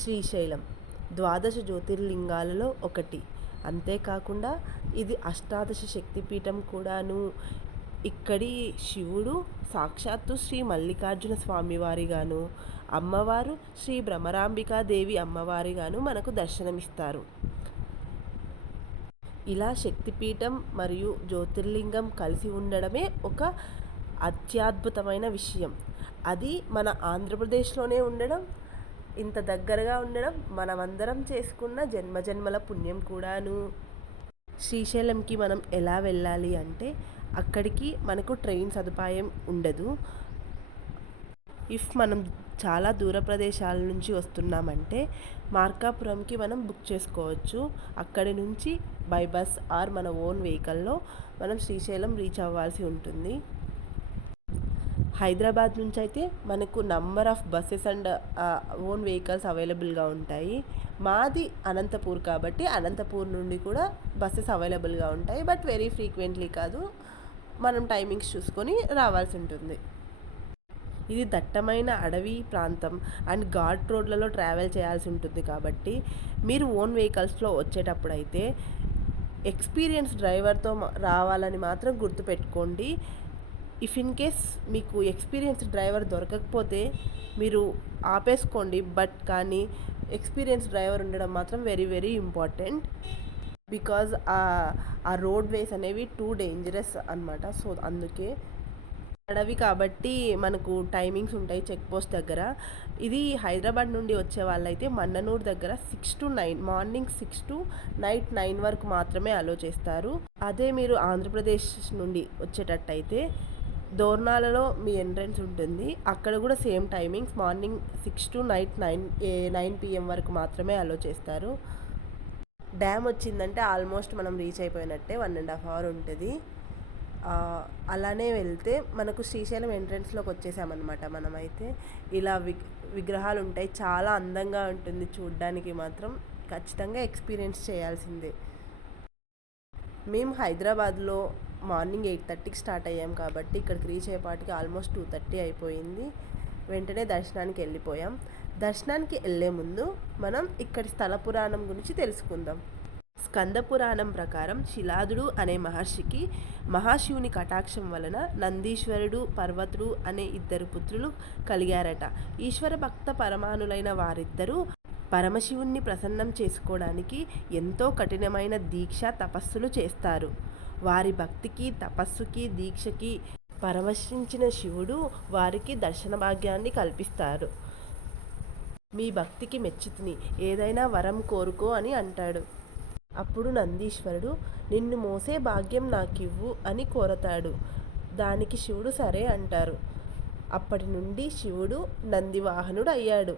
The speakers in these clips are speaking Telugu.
శ్రీశైలం ద్వాదశ జ్యోతిర్లింగాలలో ఒకటి. అంతేకాకుండా ఇది అష్టాదశ శక్తిపీఠం కూడాను. ఇక్కడి శివుడు సాక్షాత్తు శ్రీ మల్లికార్జున స్వామివారిగాను, అమ్మవారు శ్రీ భ్రమరాంబికాదేవి అమ్మవారిగాను మనకు దర్శనమిస్తారు. ఇలా శక్తిపీఠం మరియు జ్యోతిర్లింగం కలిసి ఉండడమే ఒక అత్యద్భుతమైన విషయం. అది మన ఆంధ్రప్రదేశ్లోనే ఉండడం, ఇంత దగ్గరగా ఉండడం మనమందరం చేసుకున్న జన్మజన్మల పుణ్యం కూడాను. శ్రీశైలంకి మనం ఎలా వెళ్ళాలి అంటే, అక్కడికి మనకు ట్రైన్ సదుపాయం ఉండదు. మనం చాలా దూర ప్రదేశాల నుంచి వస్తున్నామంటే మార్కాపురంకి మనం బుక్ చేసుకోవచ్చు. అక్కడి నుంచి బై బస్ ఆర్ మన ఓన్ వెహికల్లో మనం శ్రీశైలం రీచ్ అవ్వాల్సి ఉంటుంది. హైదరాబాద్ నుంచి అయితే మనకు number of buses and own vehicles అవైలబుల్గా ఉంటాయి. మాది అనంతపూర్ కాబట్టి అనంతపూర్ నుండి కూడా బస్సెస్ అవైలబుల్గా ఉంటాయి. బట్ వెరీ ఫ్రీక్వెంట్లీ కాదు, మనం టైమింగ్స్ చూసుకొని రావాల్సి ఉంటుంది. ఇది దట్టమైన అడవి ప్రాంతం అండ్ ఘాట్ రోడ్లలో ట్రావెల్ చేయాల్సి ఉంటుంది. కాబట్టి మీరు ఓన్ వెహికల్స్లో వచ్చేటప్పుడు అయితే ఎక్స్పీరియన్స్ డ్రైవర్తో రావాలని మాత్రం గుర్తుపెట్టుకోండి. ఇఫ్ ఇన్ కేస్ మీకు ఎక్స్పీరియన్స్ డ్రైవర్ దొరకకపోతే మీరు ఆపేసుకోండి. బట్ కానీ ఎక్స్పీరియన్స్ డ్రైవర్ ఉండడం మాత్రం వెరీ వెరీ ఇంపార్టెంట్. బికాజ్ ఆ రోడ్ వేస్ అనేవి టూ డేంజరస్ అనమాట. సో అందుకే అడవి కాబట్టి మనకు టైమింగ్స్ ఉంటాయి చెక్ పోస్ట్ దగ్గర. ఇది హైదరాబాద్ నుండి వచ్చే వాళ్ళైతే మన్ననూరు దగ్గర 6 to 9 మార్నింగ్ 6 to నైట్ 9 వరకు మాత్రమే అలో చేస్తారు. అదే మీరు ఆంధ్రప్రదేశ్ నుండి వచ్చేటట్టయితే దోర్నాలలో మీ ఎంట్రన్స్ ఉంటుంది. అక్కడ కూడా same timings morning 6 to night 9 PM వరకు మాత్రమే అలో చేస్తారు. డ్యామ్ వచ్చిందంటే ఆల్మోస్ట్ మనం రీచ్ అయిపోయినట్టే, 1.5 hours ఉంటుంది. అలానే వెళ్తే మనకు శ్రీశైలం ఎంట్రన్స్లోకి వచ్చేసామన్నమాట. మనమైతే ఇలా విగ్రహాలు ఉంటాయి, చాలా అందంగా ఉంటుంది చూడ్డానికి. మాత్రం ఖచ్చితంగా ఎక్స్పీరియన్స్ చేయాల్సిందే. మేము హైదరాబాద్లో మార్నింగ్ 8:30కి స్టార్ట్ అయ్యాం కాబట్టి ఇక్కడికి రీచ్ అయ్యేపాటికి ఆల్మోస్ట్ 2:30 అయిపోయింది. వెంటనే దర్శనానికి వెళ్ళిపోయాం. దర్శనానికి వెళ్ళే ముందు మనం ఇక్కడి స్థల పురాణం గురించి తెలుసుకుందాం. స్కంద పురాణం ప్రకారం శిలాదుడు అనే మహర్షికి మహాశివుని కటాక్షం వలన నందీశ్వరుడు, పర్వతుడు అనే 2 పుత్రులు కలిగారట. ఈశ్వర భక్త పరమానులైన వారిద్దరూ పరమశివుణ్ణి ప్రసన్నం చేసుకోవడానికి ఎంతో కఠినమైన దీక్ష తపస్సులు చేస్తారు. వారి భక్తికి, తపస్సుకి, దీక్షకి పరవశించిన శివుడు వారికి దర్శన భాగ్యాన్ని కల్పిస్తారు. మీ భక్తికి మెచ్చుతుని, ఏదైనా వరం కోరుకో అని అంటాడు. అప్పుడు నందీశ్వరుడు నిన్ను మోసే భాగ్యం నాకివ్వు అని కోరతాడు. దానికి శివుడు సరే అంటారు. అప్పటి నుండి శివుడు నందివాహనుడు అయ్యాడు.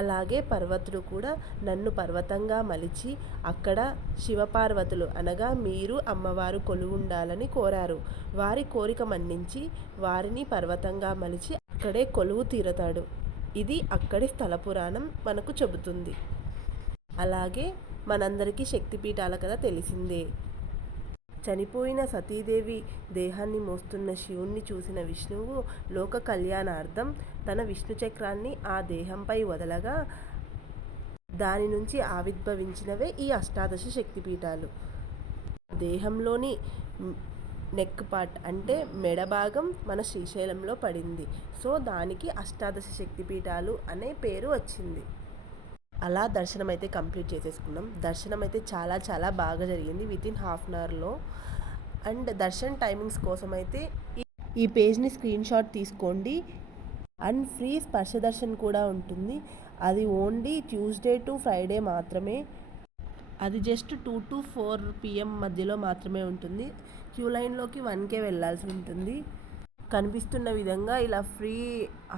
అలాగే పర్వతుడు కూడా నన్ను పర్వతంగా మలిచి అక్కడ శివపార్వతులు అనగా మీరు అమ్మవారు కొలువుండాలని కోరారు. వారి కోరిక మన్నించి వారిని పర్వతంగా మలిచి అక్కడే కొలువు తీరతాడు. ఇది అక్కడి స్థల పురాణం మనకు చెబుతుంది. అలాగే మనందరికీ శక్తిపీఠాల కథ తెలిసిందే. చనిపోయిన సతీదేవి దేహాన్ని మోస్తున్న శివుణ్ణి చూసిన విష్ణువు లోక కళ్యాణార్థం తన విష్ణు చక్రాన్ని ఆ దేహంపై వదలగా దాని నుంచి ఆవిర్భవించినవే ఈ అష్టాదశ శక్తిపీఠాలు. దేహంలోని నెక్ పార్ట్ అంటే మెడ భాగం మన శ్రీశైలంలో పడింది. సో దానికి అష్టాదశ శక్తిపీఠాలు అనే పేరు వచ్చింది. అలా దర్శనం అయితే కంప్లీట్ చేసేసుకున్నాం. దర్శనం అయితే చాలా చాలా బాగా జరిగింది వితిన్ ½ hourలో. అండ్ దర్శన్ టైమింగ్స్ కోసం అయితే ఈ పేజ్ని స్క్రీన్ షాట్ తీసుకోండి. అండ్ ఫ్రీ స్పర్శ దర్శన్ కూడా ఉంటుంది. అది ఓన్లీ ట్యూస్డే టు ఫ్రైడే మాత్రమే. అది జస్ట్ 2 to 4 PM మధ్యలో మాత్రమే ఉంటుంది. క్యూ లైన్లోకి 1K వెళ్ళాల్సి ఉంటుంది. కనిపిస్తున్న విధంగా ఇలా ఫ్రీ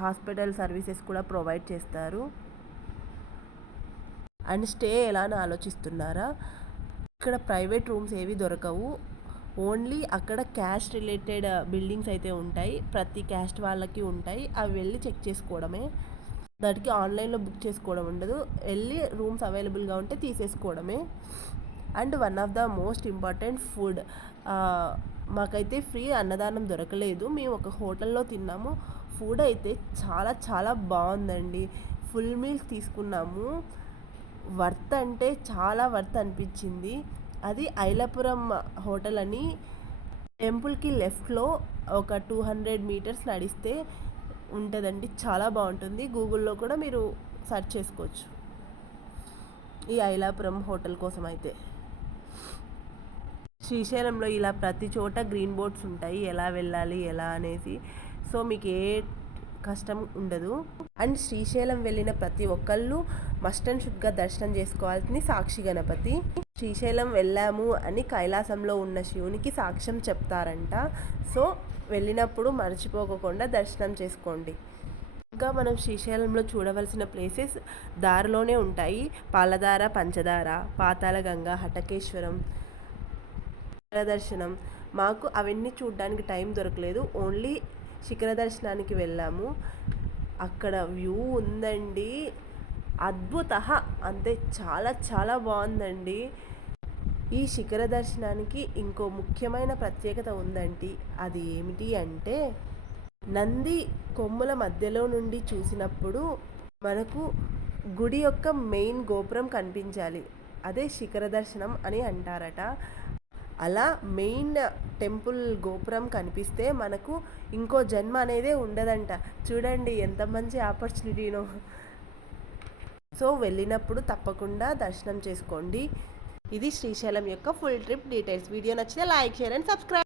హాస్పిటల్ సర్వీసెస్ కూడా ప్రొవైడ్ చేస్తారు. అండ్ స్టే ఎలా అని ఆలోచిస్తున్నారా? ఇక్కడ ప్రైవేట్ రూమ్స్ ఏవి దొరకవు. ఓన్లీ అక్కడ క్యాస్ట్ రిలేటెడ్ బిల్డింగ్స్ అయితే ఉంటాయి. ప్రతి క్యాస్ట్ వాళ్ళకి ఉంటాయి. అవి వెళ్ళి చెక్ చేసుకోవడమే. దానికి ఆన్లైన్లో బుక్ చేసుకోవడం ఉండదు. వెళ్ళి రూమ్స్ అవైలబుల్గా ఉంటే తీసేసుకోవడమే. And one of the most important food. మాకైతే ఫ్రీ అన్నదానం దొరకలేదు. మేము ఒక హోటల్లో తిన్నాము. ఫుడ్ అయితే చాలా చాలా బాగుందండి. ఫుల్ మీల్స్ తీసుకున్నాము. వర్త్ అంటే చాలా వర్త్ అనిపించింది. అది ఐలాపురం హోటల్ అని టెంపుల్కి లెఫ్ట్లో ఒక 200 మీటర్స్ నడిస్తే ఉంటుందండి. చాలా బాగుంటుంది. గూగుల్లో కూడా మీరు సెర్చ్ చేసుకోవచ్చు ఈ ఐలాపురం హోటల్ కోసం అయితే. శ్రీశైలంలో ఇలా ప్రతి చోట గ్రీన్ బోర్డ్స్ ఉంటాయి, ఎలా వెళ్ళాలి ఎలా అనేసి. సో మీకు ఏ కష్టం ఉండదు. అండ్ శ్రీశైలం వెళ్ళిన ప్రతి ఒక్కళ్ళు మస్ట్ అండ్ షుడ్గా దర్శనం చేసుకోవాల్సింది సాక్షి గణపతి. శ్రీశైలం వెళ్ళాము అని కైలాసంలో ఉన్న శివునికి సాక్ష్యం చెప్తారంట. సో వెళ్ళినప్పుడు మర్చిపోకుండా దర్శనం చేసుకోండి. ఇంకా మనం శ్రీశైలంలో చూడవలసిన ప్లేసెస్ దారిలోనే ఉంటాయి. పాలధార, పంచదార, పాతాళగంగ, హటకేశ్వరం, దర్శనం. మాకు అవన్నీ చూడడానికి టైం దొరకలేదు. ఓన్లీ శిఖర దర్శనానికి వెళ్ళాము. అక్కడ వ్యూ ఉందండి, అద్భుత, అంతే, చాలా చాలా బాగుందండి. ఈ శిఖర దర్శనానికి ఇంకో ముఖ్యమైన ప్రత్యేకత ఉందండి. అది ఏమిటి అంటే నంది కొమ్ముల మధ్యలో నుండి చూసినప్పుడు మనకు గుడి యొక్క మెయిన్ గోపురం కనిపించాలి. అదే శిఖర దర్శనం అని అంటారట. అలా మెయిన్ టెంపుల్ గోపురం కనిపిస్తే మనకు ఇంకో జన్మ అనేదే ఉండదంట. చూడండి ఎంత మంచి ఆపర్చునిటీనో. సో వెళ్ళినప్పుడు తప్పకుండా దర్శనం చేసుకోండి. ఇది శ్రీశైలం యొక్క ఫుల్ ట్రిప్ డీటెయిల్స్. వీడియో నచ్చితే లైక్, షేర్ అండ్ సబ్స్క్రైబ్.